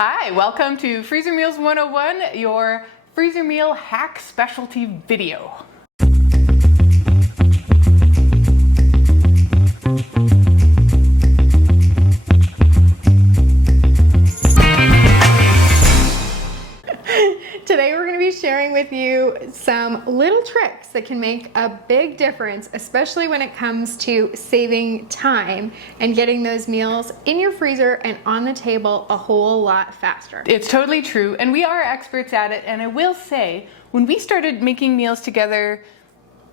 Hi, welcome to Freezer Meals 101, your freezer meal hack specialty video. Today we're going to be sharing with you some little tricks that can make a big difference, especially when it comes to saving time and getting those meals in your freezer and on the table a whole lot faster. It's totally true, and we are experts at it. And I will say, when we started making meals together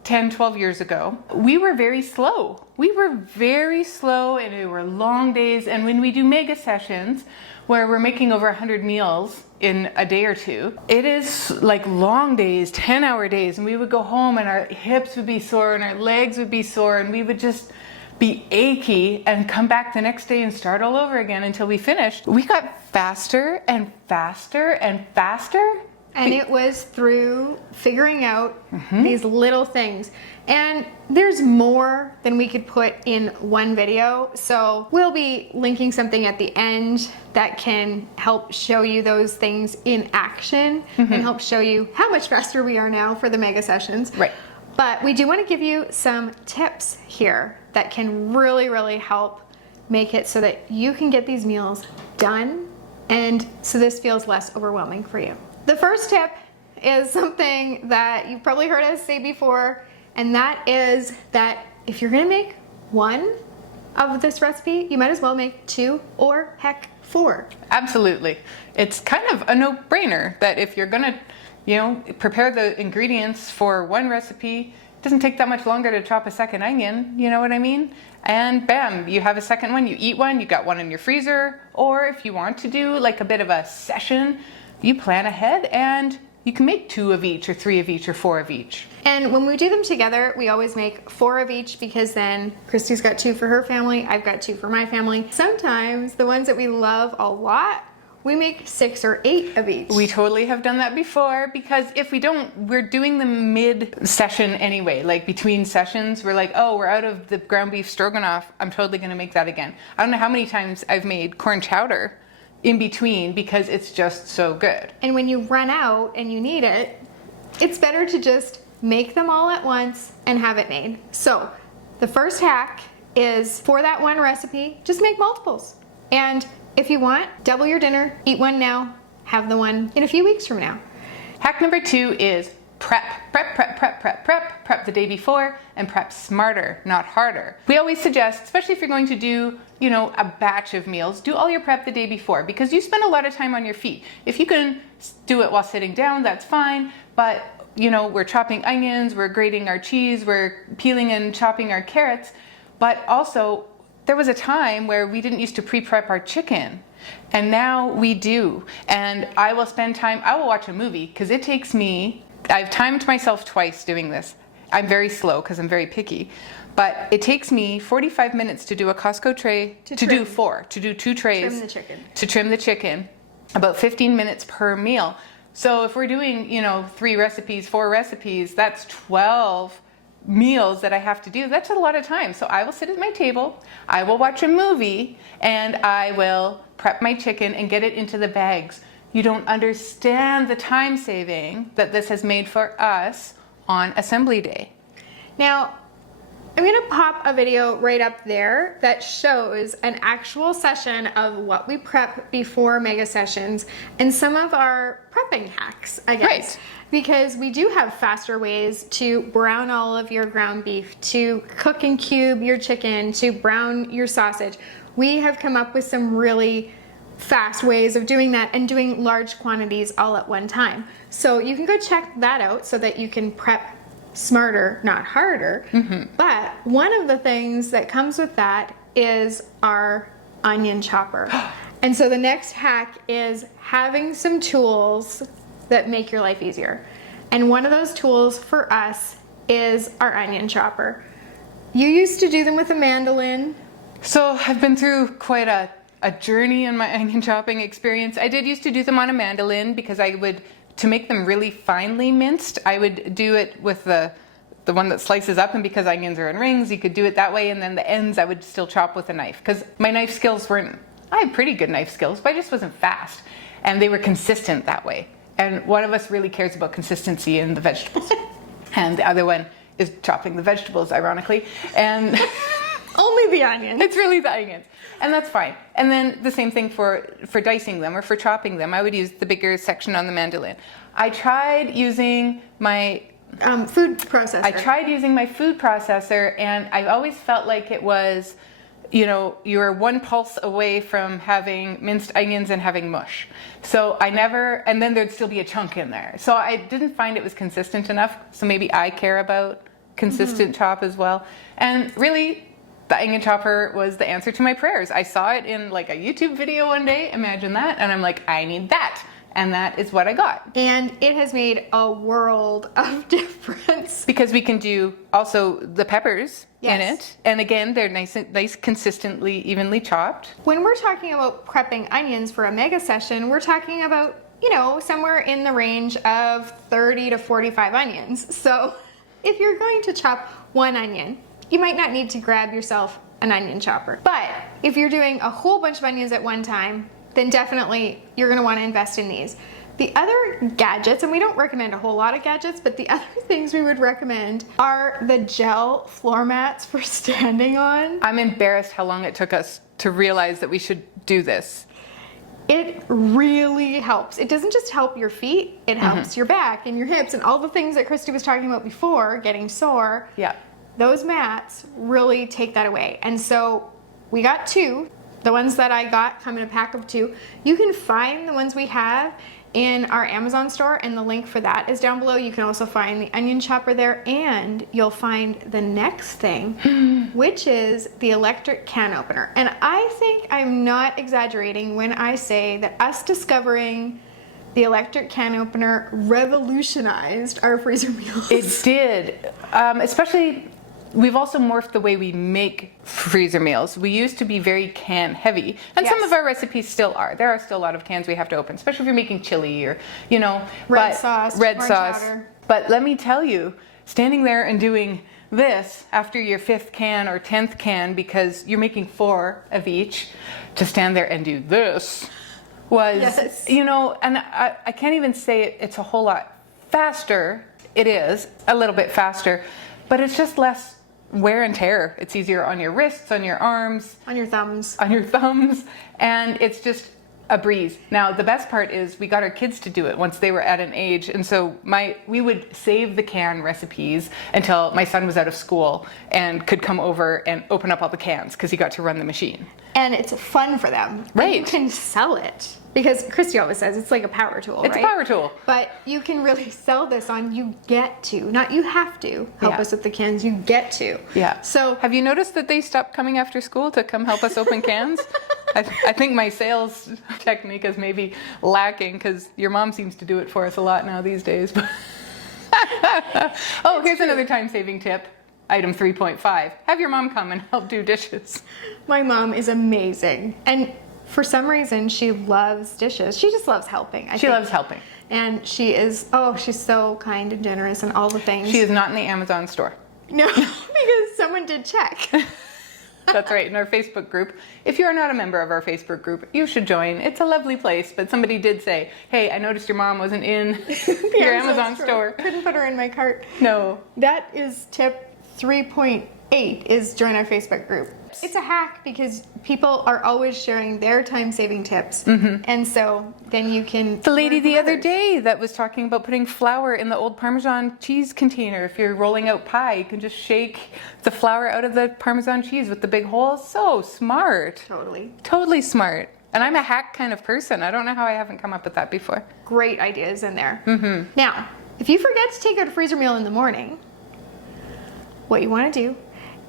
10, 12 years ago, we were very slow. We were very slow, and it were long days. And when we do mega sessions where we're making over 100 meals in a day or two, it is like long days, 10-hour days, and we would go home and our hips would be sore and our legs would be sore and we would just be achy and come back the next day and start all over again until we finished. We got faster and faster and faster. And it was through figuring out these little things. And there's more than we could put in one video. So we'll be linking something at the end that can help show you those things in action and help show you how much faster we are now for the mega sessions. Right. But we do want to give you some tips here that can really, really help make it so that you can get these meals done, and so this feels less overwhelming for you. The first tip is something that you've probably heard us say before, and that is that if you're gonna make one of this recipe, you might as well make two or heck four. Absolutely. It's kind of a no-brainer that if you're gonna, prepare the ingredients for one recipe, it doesn't take that much longer to chop a second onion, you know what I mean? And bam, you have a second one, you eat one, you got one in your freezer, or if you want to do like a bit of a session, you plan ahead and you can make two of each or three of each or four of each. And when we do them together, we always make four of each, because then Christy's got two for her family, I've got two for my family. Sometimes the ones that we love a lot, we make 6 or 8 of each. We totally have done that before, because if we don't, we're doing them mid-session anyway. Like between sessions, we're like, oh, we're out of the ground beef stroganoff, I'm totally gonna make that again. I don't know how many times I've made corn chowder in between because it's just so good. And when you run out and you need it, it's better to just make them all at once and have it made. So the first hack is, for that one recipe, just make multiples. And if you want, double your dinner, eat one now, have the one in a few weeks from now. Hack number 2 is prep the day before, and prep smarter, not harder. We always suggest, especially if you're going to do, a batch of meals, do all your prep the day before, because you spend a lot of time on your feet. If you can do it while sitting down, that's fine, but we're chopping onions, we're grating our cheese, we're peeling and chopping our carrots, but also there was a time where we didn't used to pre-prep our chicken, and now we do. And I will spend time, I will watch a movie, because it takes me, I've timed myself twice doing this. I'm very slow because I'm very picky, but it takes me 45 minutes to do a Costco tray, to do two trays, to trim the chicken, about 15 minutes per meal. So if we're doing, 3 recipes, 4 recipes, that's 12 meals that I have to do. That's a lot of time. So I will sit at my table, I will watch a movie, and I will prep my chicken and get it into the bags. You don't understand the time saving that this has made for us on assembly day. Now, I'm gonna pop a video right up there that shows an actual session of what we prep before mega sessions and some of our prepping hacks, I guess. Right. Because we do have faster ways to brown all of your ground beef, to cook and cube your chicken, to brown your sausage. We have come up with some really fast ways of doing that and doing large quantities all at one time. So you can go check that out so that you can prep smarter, not harder. But one of the things that comes with that is our onion chopper. And so the next hack is having some tools that make your life easier. And one of those tools for us is our onion chopper. You used to do them with a mandolin. So I've been through quite a journey in my onion chopping experience. I did used to do them on a mandolin because to make them really finely minced, I would do it with the one that slices up, and because onions are in rings, you could do it that way, and then the ends I would still chop with a knife, because my knife skills weren't I had pretty good knife skills, but I just wasn't fast. And they were consistent that way. And one of us really cares about consistency in the vegetables. And the other one is chopping the vegetables, ironically. And Only the onions. it's really the onions. And that's fine. And then the same thing for dicing them or for chopping them. I would use the bigger section on the mandolin. I tried using my food processor. I tried using my food processor, and I always felt like it was, you know, you were one pulse away from having minced onions and having mush. So I never, and then there'd still be a chunk in there. So I didn't find it was consistent enough. So maybe I care about consistent chop as well. And really, the onion chopper was the answer to my prayers. I saw it in like a YouTube video one day, imagine that, and I'm like, I need that. And that is what I got. And it has made a world of difference. Because we can do also the peppers in Yes. it. And again, they're nice, consistently, evenly chopped. When we're talking about prepping onions for a mega session, we're talking about, you know, somewhere in the range of 30 to 45 onions. So if you're going to chop one onion, you might not need to grab yourself an onion chopper. But if you're doing a whole bunch of onions at one time, then definitely you're going to want to invest in these. The other gadgets, and we don't recommend a whole lot of gadgets, but the other things we would recommend are the gel floor mats for standing on. I'm embarrassed how long it took us to realize that we should do this. It really helps. It doesn't just help your feet, it helps your back and your hips and all the things that Christy was talking about before, getting sore. Yeah. Those mats really take that away. And so we got two. The ones that I got come in a pack of 2. You can find the ones we have in our Amazon store, and the link for that is down below. You can also find the onion chopper there, and you'll find the next thing, which is the electric can opener. And I think I'm not exaggerating when I say that us discovering the electric can opener revolutionized our freezer meals. It did. Especially, we've also morphed the way we make freezer meals. We used to be very can heavy, and some Yes. of our recipes still are. There are still a lot of cans we have to open, especially if you're making chili or, you know, Red sauce, red orange sauce. powder. But let me tell you, standing there and doing this after your 5th can or 10th can, because you're making 4 of each, to stand there and do this was, Yes. you know, and I can't even say it's a whole lot faster. It is a little bit faster, but it's just less wear and tear. It's easier on your wrists, on your arms, On your thumbs. and it's just a breeze. Now, the best part is we got our kids to do it once they were at an age, and so we would save the can recipes until my son was out of school and could come over and open up all the cans because he got to run the machine. And it's fun for them. And Right. you can sell it. Because Christy always says it's like a power tool, It's right? a power tool. But you can really sell this on you get to. Not you have to help Yeah. us with the cans, you get to. Yeah. So have you noticed that they stopped coming after school to come help us open cans? I think my sales technique is maybe lacking because your mom seems to do it for us a lot now these days. Oh, here's another time-saving tip. Item 3.5. Have your mom come and help do dishes. my mom is amazing. And for some reason she loves dishes. She just loves helping. I She think. loves helping. And she's so kind and generous and all the things. She is not in the Amazon store. No, because someone did check. That's right, in our Facebook group. If you are not a member of our Facebook group, you should join. It's a lovely place, but somebody did say, hey, I noticed your mom wasn't in your Amazon store. Couldn't put her in my cart. No. That is tip 3.8 is join our Facebook group. It's a hack because people are always sharing their time-saving tips. And so then you can... The lady learn from the other others. day that was talking about putting flour in the old Parmesan cheese container. If you're rolling out pie, you can just shake the flour out of the Parmesan cheese with the big holes. So smart. Totally. Totally smart. And I'm a hack kind of person. I don't know how I haven't come up with that before. Great ideas in there. Now, if you forget to take out a freezer meal in the morning, what you want to do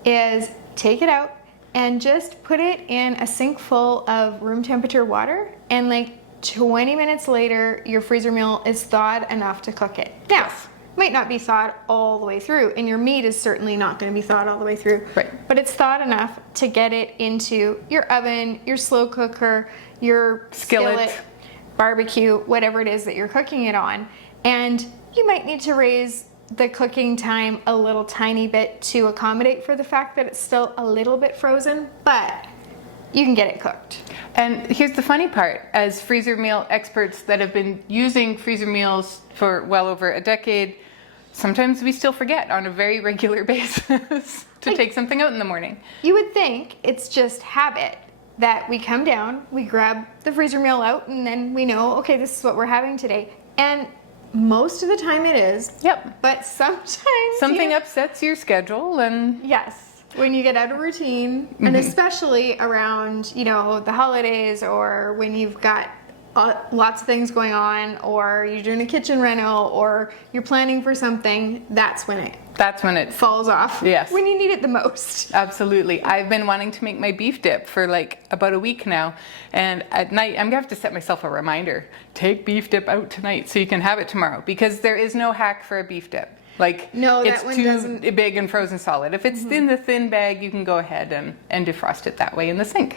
is take it out and just put it in a sink full of room temperature water, and like 20 minutes later your freezer meal is thawed enough to cook it. Now, Yes. might not be thawed all the way through, and your meat is certainly not going to be thawed all the way through. Right. But it's thawed enough to get it into your oven, your slow cooker, your Skillet. barbecue, whatever it is that you're cooking it on. And you might need to raise the cooking time a little tiny bit to accommodate for the fact that it's still a little bit frozen, but you can get it cooked. And here's the funny part, as freezer meal experts that have been using freezer meals for well over a decade, sometimes we still forget on a very regular basis to take something out in the morning. You would think it's just habit that we come down, we grab the freezer meal out, and then we know, okay, this is what we're having today. And most of the time it is. Yep. But sometimes Something upsets your schedule and... Yes. When you get out of routine, and especially around, the holidays, or when you've got lots of things going on, or you're doing a kitchen reno, or you're planning for something, that's when it falls off. Yes. When you need it the most. Absolutely. I've been wanting to make my beef dip for like about a week now. And at night, I'm going to have to set myself a reminder. Take beef dip out tonight so you can have it tomorrow. Because there is no hack for a beef dip. No, it's that one too doesn't... big and frozen solid. If it's in the thin bag, you can go ahead and defrost it that way in the sink.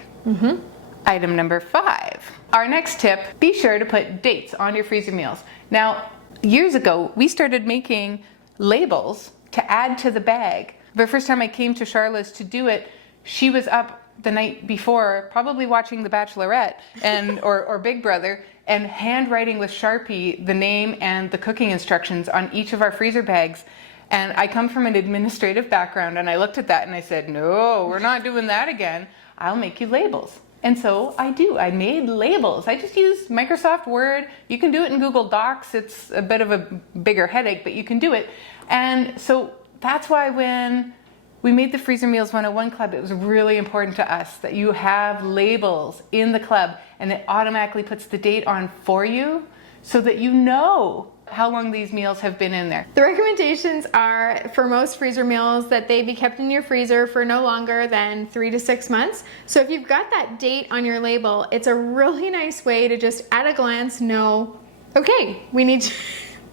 Item number 5. Our next tip, be sure to put dates on your freezer meals. Now, years ago, we started making labels to add to the bag. The first time I came to Charlotte's to do it, she was up the night before, probably watching The Bachelorette and or Big Brother, and handwriting with Sharpie the name and the cooking instructions on each of our freezer bags. And I come from an administrative background, and I looked at that and I said, no, we're not doing that again. I'll make you labels. And so I do. I made labels. I just use Microsoft Word. You can do it in Google Docs. It's a bit of a bigger headache, but you can do it. And so that's why when we made the Freezer Meals 101 Club, it was really important to us that you have labels in the club, and it automatically puts the date on for you so that you know how long these meals have been in there. The recommendations are for most freezer meals that they be kept in your freezer for no longer than 3 to 6 months. So if you've got that date on your label, it's a really nice way to just at a glance know, okay, we need to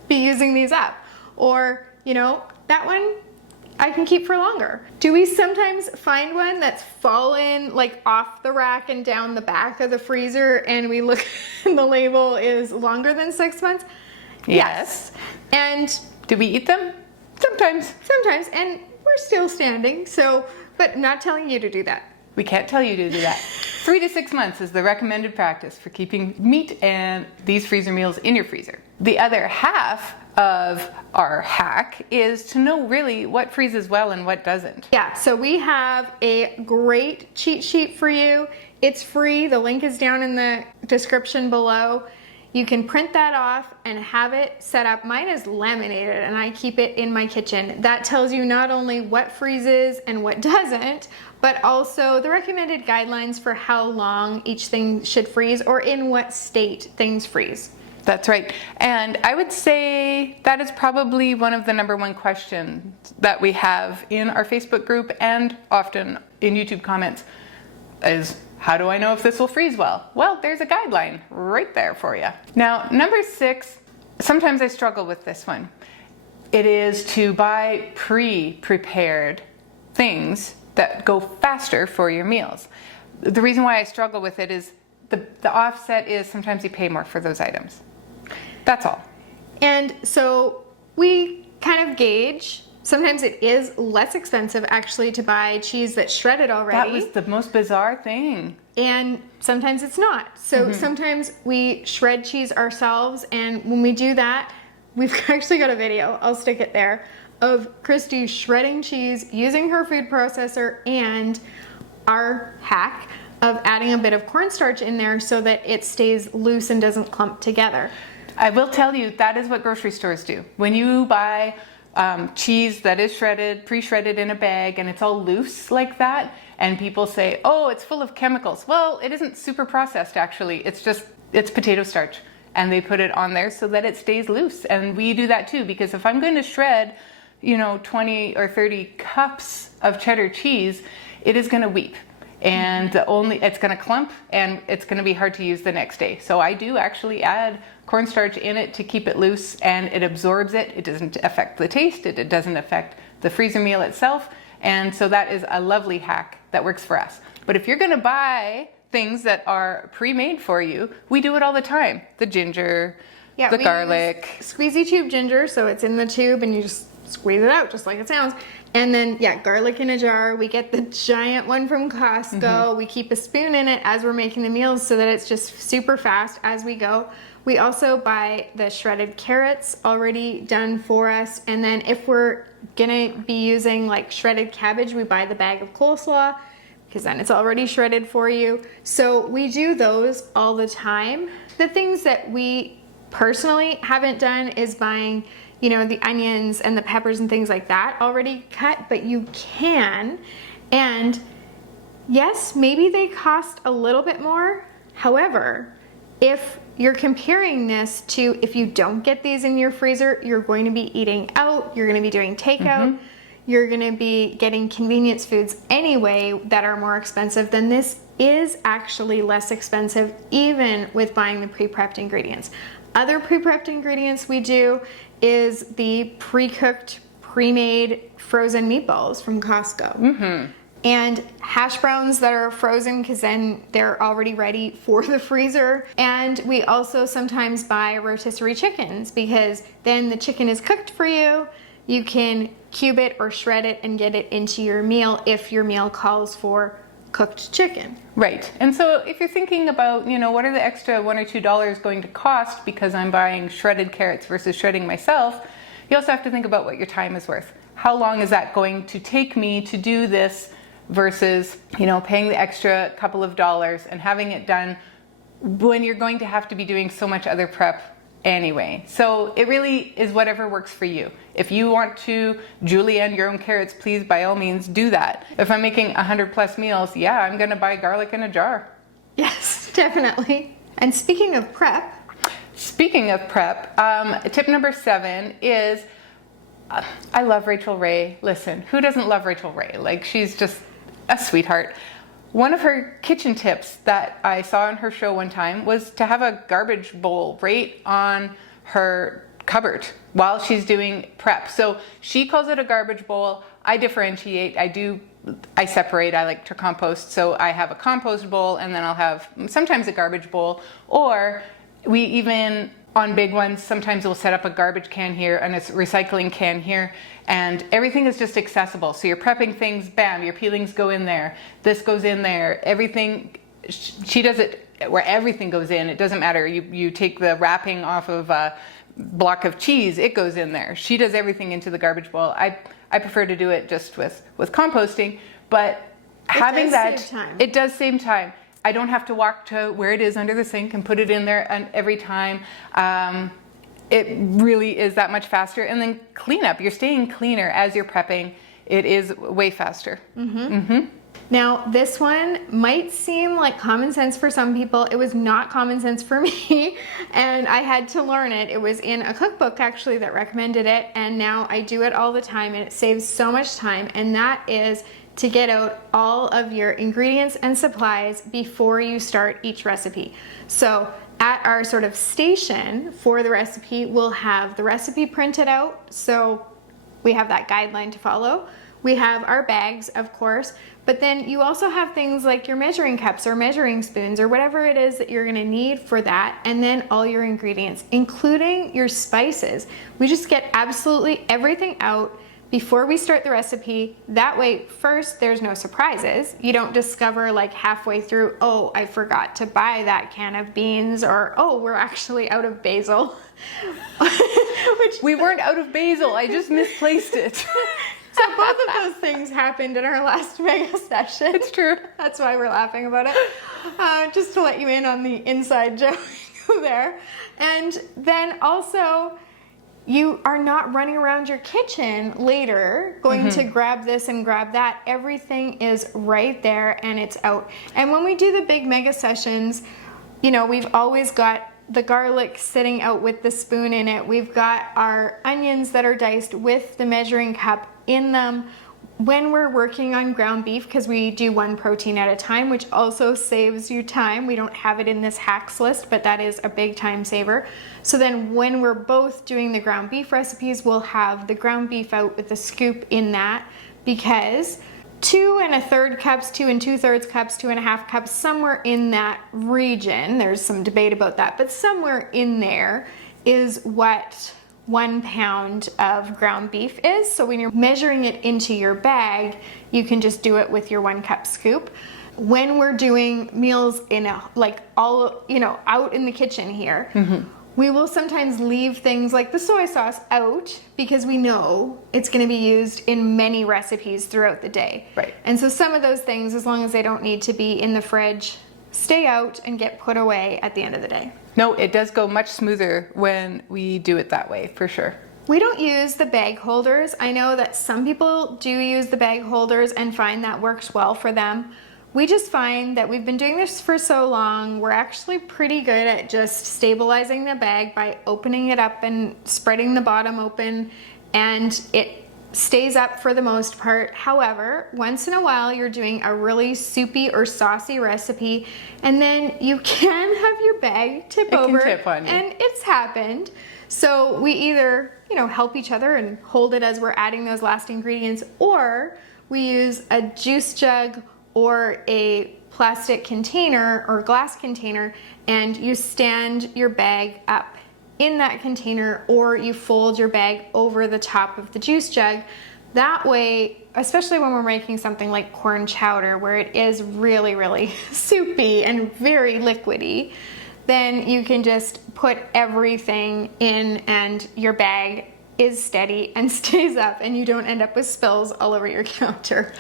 be using these up. Or, that one I can keep for longer. Do we sometimes find one that's fallen off the rack and down the back of the freezer, and we look and the label is longer than 6 months? Yes. And do we eat them? Sometimes. Sometimes, and we're still standing, but not telling you to do that. We can't tell you to do that. 3 to 6 months is the recommended practice for keeping meat and these freezer meals in your freezer. The other half of our hack is to know really what freezes well and what doesn't. Yeah, so we have a great cheat sheet for you. It's free. The link is down in the description below. You can print that off and have it set up. Mine is laminated and I keep it in my kitchen. That tells you not only what freezes and what doesn't, but also the recommended guidelines for how long each thing should freeze or in what state things freeze. That's right. And I would say that is probably one of the number one questions that we have in our Facebook group and often in YouTube comments is, how do I know if this will freeze well? Well, there's a guideline right there for you. Now, number 6, sometimes I struggle with this one. It is to buy pre-prepared things that go faster for your meals. The reason why I struggle with it is the offset is sometimes you pay more for those items. That's all. And so we kind of gauge. Sometimes it is less expensive actually to buy cheese that's shredded already. That was the most bizarre thing. And sometimes it's not. So sometimes we shred cheese ourselves, and when we do that, we've actually got a video, I'll stick it there, of Christy shredding cheese using her food processor and our hack of adding a bit of cornstarch in there so that it stays loose and doesn't clump together. I will tell you, that is what grocery stores do. When you buy cheese that is shredded, pre-shredded in a bag, and it's all loose like that, and people say, oh, it's full of chemicals. Well, it isn't super processed actually. It's potato starch. And they put it on there so that it stays loose. And we do that too, because if I'm going to shred, 20 or 30 cups of cheddar cheese, it is going to weep. And it's going to clump, and it's going to be hard to use the next day. So I do actually add cornstarch in it to keep it loose, and it absorbs it. It doesn't affect the taste. It doesn't affect the freezer meal itself. And so that is a lovely hack that works for us. But if you're going to buy things that are pre-made for you, we do it all the time. The ginger, the garlic. Squeezy tube ginger, so it's in the tube and you just squeeze it out just like it sounds. And then, yeah, garlic in a jar. We get the giant one from Costco. We keep a spoon in it as we're making the meals so that it's just super fast as we go. We also buy the shredded carrots already done for us. And then if we're gonna be using like shredded cabbage, we buy the bag of coleslaw because then it's already shredded for you. So we do those all the time. The things that we personally haven't done is buying, you know, the onions and the peppers and things like that already cut, but you can. And yes, maybe they cost a little bit more. However, if you're comparing this to if you don't get these in your freezer, you're going to be eating out, you're going to be doing takeout, you're going to be getting convenience foods anyway that are more expensive, then this is actually less expensive even with buying the pre-prepped ingredients. Other pre-prepped ingredients we do is the pre-cooked, pre-made frozen meatballs from Costco. And hash browns that are frozen because then they're already ready for the freezer. And we also sometimes buy rotisserie chickens because then the chicken is cooked for you. You can cube it or shred it and get it into your meal if your meal calls for cooked chicken. Right. And so if you're thinking about, you know, what are the extra $1 or $2 going to cost because I'm buying shredded carrots versus shredding myself, you also have to think about what your time is worth. How long is that going to take me to do this versus, you know, paying the extra couple of dollars and having it done when you're going to have to be doing so much other prep anyway. So it really is whatever works for you. If you want to julienne your own carrots, please by all means do that. If I'm making 100 plus meals, yeah, I'm gonna buy garlic in a jar. Yes, definitely. And speaking of prep, tip number 7 is, I love Rachel Ray. Listen, who doesn't love Rachel Ray? Like, she's just a sweetheart. One of her kitchen tips that I saw on her show one time was to have a garbage bowl right on her cupboard while she's doing prep. So she calls it a garbage bowl. I differentiate. I separate. I like to compost. So I have a compost bowl and then I'll have sometimes a garbage bowl, or we even on big ones, sometimes we'll set up a garbage can here and a recycling can here, and everything is just accessible. So you're prepping things, bam, your peelings go in there, this goes in there, everything, she does it where everything goes in. It doesn't matter. You take the wrapping off of a block of cheese, it goes in there. She does everything into the garbage bowl. I prefer to do it just with composting, but having that, it does save time. I don't have to walk to where it is under the sink and put it in there and every time. It really is that much faster. And then cleanup, you're staying cleaner as you're prepping. It is way faster. Now, this one might seem like common sense for some people. It was not common sense for me, and I had to learn it. It was in a cookbook actually that recommended it, and now I do it all the time, and it saves so much time, and that is to get out all of your ingredients and supplies before you start each recipe. So at our sort of station for the recipe, we'll have the recipe printed out, so we have that guideline to follow. We have our bags, of course, but then you also have things like your measuring cups or measuring spoons or whatever it is that you're gonna need for that, and then all your ingredients, including your spices. We just get absolutely everything out before we start the recipe. That way, first, there's no surprises. You don't discover like halfway through, oh, I forgot to buy that can of beans, or oh, we're actually out of basil. We weren't out of basil, I just misplaced it. So both of those things happened in our last mega session. It's true. That's why we're laughing about it. Just to let you in on the inside joke there. And then also, you are not running around your kitchen later going to grab this and grab that. Everything is right there and it's out. And when we do the big mega sessions, you know, we've always got the garlic sitting out with the spoon in it. We've got our onions that are diced with the measuring cup in them. When we're working on ground beef, because we do one protein at a time, which also saves you time. We don't have it in this hacks list, but that is a big time saver. So then when we're both doing the ground beef recipes, we'll have the ground beef out with the scoop in that, because 2 1/3 cups, 2 2/3 cups, 2 1/2 cups, somewhere in that region, there's some debate about that, but somewhere in there is what 1 pound of ground beef is. So when you're measuring it into your bag, you can just do it with your 1 cup scoop. When we're doing meals in out in the kitchen here, we will sometimes leave things like the soy sauce out because we know it's going to be used in many recipes throughout the day. Right. And so some of those things, as long as they don't need to be in the fridge, stay out and get put away at the end of the day. No, it does go much smoother when we do it that way, for sure. We don't use the bag holders. I know that some people do use the bag holders and find that works well for them. We just find that we've been doing this for so long, we're actually pretty good at just stabilizing the bag by opening it up and spreading the bottom open, and it stays up for the most part. However, once in a while you're doing a really soupy or saucy recipe, and then you can have your bag tip over, tip on you. and it's happened. So we either, help each other and hold it as we're adding those last ingredients, or we use a juice jug or a plastic container or glass container, and you stand your bag up in that container, or you fold your bag over the top of the juice jug. That way, especially when we're making something like corn chowder where it is really, really soupy and very liquidy, then you can just put everything in and your bag is steady and stays up, and you don't end up with spills all over your counter.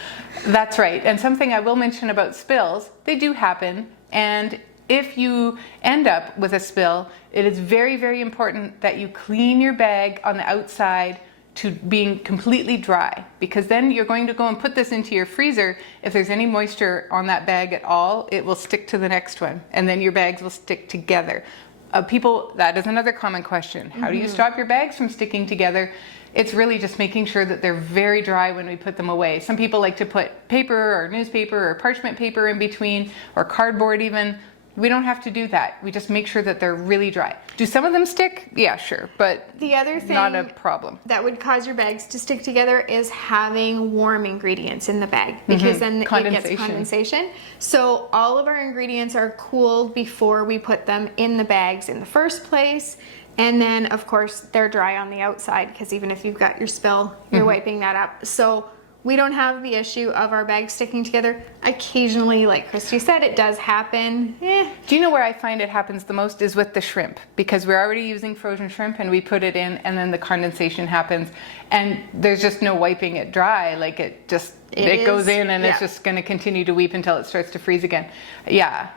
That's right. And something I will mention about spills, they do happen. And if you end up with a spill, it is very, very important that you clean your bag on the outside to being completely dry, because then you're going to go and put this into your freezer. If there's any moisture on that bag at all, it will stick to the next one, and then your bags will stick together. That is another common question. How do you stop your bags from sticking together? It's really just making sure that they're very dry when we put them away. Some people like to put paper or newspaper or parchment paper in between, or cardboard even. We don't have to do that. We just make sure that they're really dry. Do some of them stick? Yeah, sure, but the other thing not a problem. That would cause your bags to stick together is having warm ingredients in the bag, because then it gets condensation. So all of our ingredients are cooled before we put them in the bags in the first place. And then, of course, they're dry on the outside, because even if you've got your spill, you're wiping that up. So we don't have the issue of our bags sticking together. Occasionally, like Christy said, it does happen. Do you know where I find it happens the most is with the shrimp, because we're already using frozen shrimp and we put it in and then the condensation happens and there's just no wiping it dry. Like it goes in and it's just going to continue to weep until it starts to freeze again. Yeah.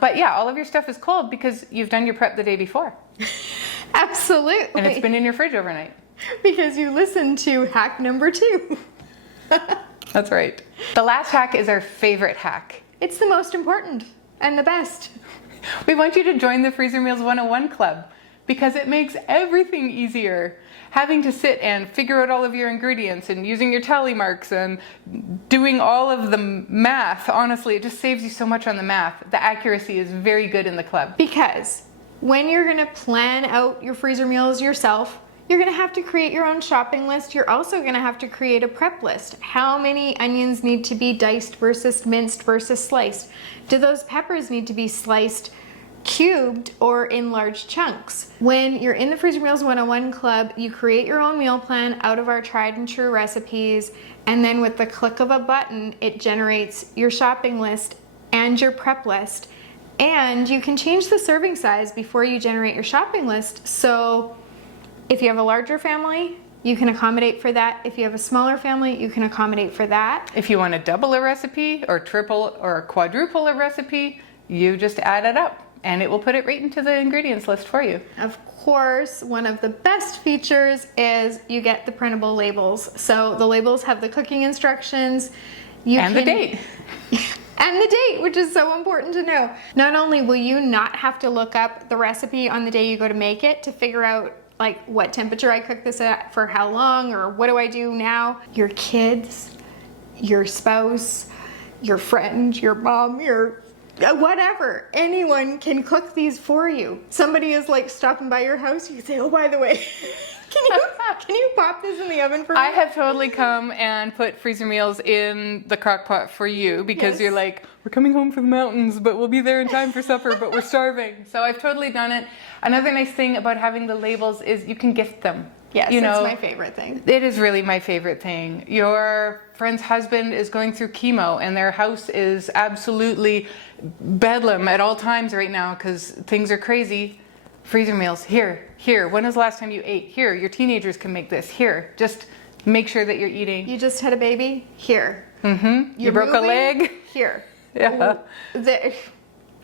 But yeah, all of your stuff is cold because you've done your prep the day before. Absolutely. And it's been in your fridge overnight. Because you listened to hack number 2. That's right. The last hack is our favorite hack. It's the most important and the best. We want you to join the Freezer Meals 101 Club, because it makes everything easier. Having to sit and figure out all of your ingredients and using your tally marks and doing all of the math, honestly, it just saves you so much on the math. The accuracy is very good in the club. Because when you're going to plan out your freezer meals yourself, you're going to have to create your own shopping list. You're also going to have to create a prep list. How many onions need to be diced versus minced versus sliced? Do those peppers need to be sliced, cubed, or in large chunks? When you're in the Freezer Meals 101 Club, you create your own meal plan out of our tried and true recipes, and then with the click of a button, it generates your shopping list and your prep list. And you can change the serving size before you generate your shopping list. So if you have a larger family, you can accommodate for that. If you have a smaller family, you can accommodate for that. If you want to double a recipe or triple or quadruple a recipe, you just add it up and it will put it right into the ingredients list for you. Of course, one of the best features is you get the printable labels. So the labels have the cooking instructions. The date. And the date, which is so important to know. Not only will you not have to look up the recipe on the day you go to make it to figure out like what temperature I cook this at for how long, or what do I do now? Your kids, your spouse, your friend, your mom, your whatever, anyone can cook these for you. Somebody is like stopping by your house, you say, oh, by the way, Can you pop this in the oven for me? I have totally come and put freezer meals in the crock pot for you because Yes. you're like, we're coming home from the mountains, but we'll be there in time for supper, but we're starving. So I've totally done it. Another nice thing about having the labels is you can gift them. Yes, you know, it's my favorite thing. It is really my favorite thing. Your friend's husband is going through chemo and their house is absolutely bedlam at all times right now because things are crazy. Freezer meals, here. When was the last time you ate? Here, your teenagers can make this. Here, just make sure that you're eating. You just had a baby? Here. Mm-hmm. You broke moving? a leg? Here. Yeah. The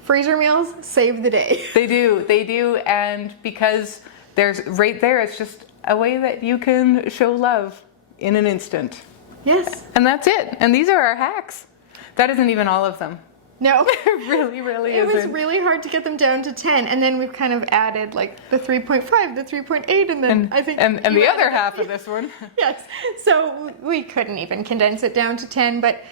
freezer meals save the day. They do. And because there's right there, it's just a way that you can show love in an instant. Yes. And that's it. And these are our hacks. That isn't even all of them. No. It really It was isn't. really hard to get them down to 10, and then we've kind of added like the 3.5, the 3.8, and then I think... And you the added other half of this one. Yes. So we couldn't even condense it down to 10, but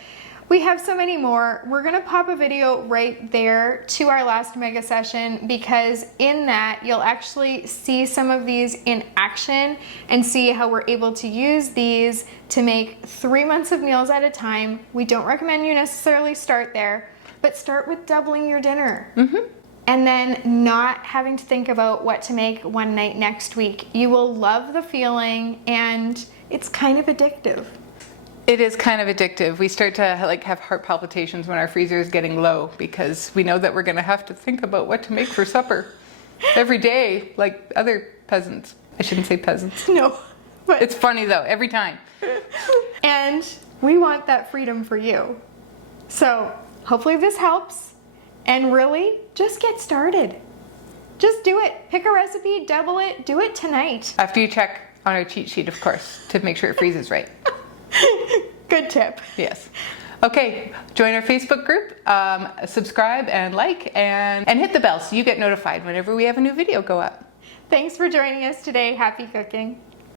we have so many more. We're going to pop a video right there to our last mega session because in that you'll actually see some of these in action and see how we're able to use these to make 3 months of meals at a time. We don't recommend you necessarily start there, but start with doubling your dinner. Mm-hmm. And then not having to think about what to make one night next week. You will love the feeling and it's kind of addictive. It is kind of addictive. We start to like have heart palpitations when our freezer is getting low because we know that we're going to have to think about what to make for supper every day, like other peasants. I shouldn't say peasants. No, but It's funny though, every time. and we want that freedom for you. So hopefully this helps. And really, just get started. Just do it. Pick a recipe, double it, do it tonight. After you check on our cheat sheet, of course, to make sure it freezes right. Good tip. Yes. Okay, join our Facebook group, subscribe and like, and hit the bell so you get notified whenever we have a new video go up. Thanks for joining us today. Happy cooking.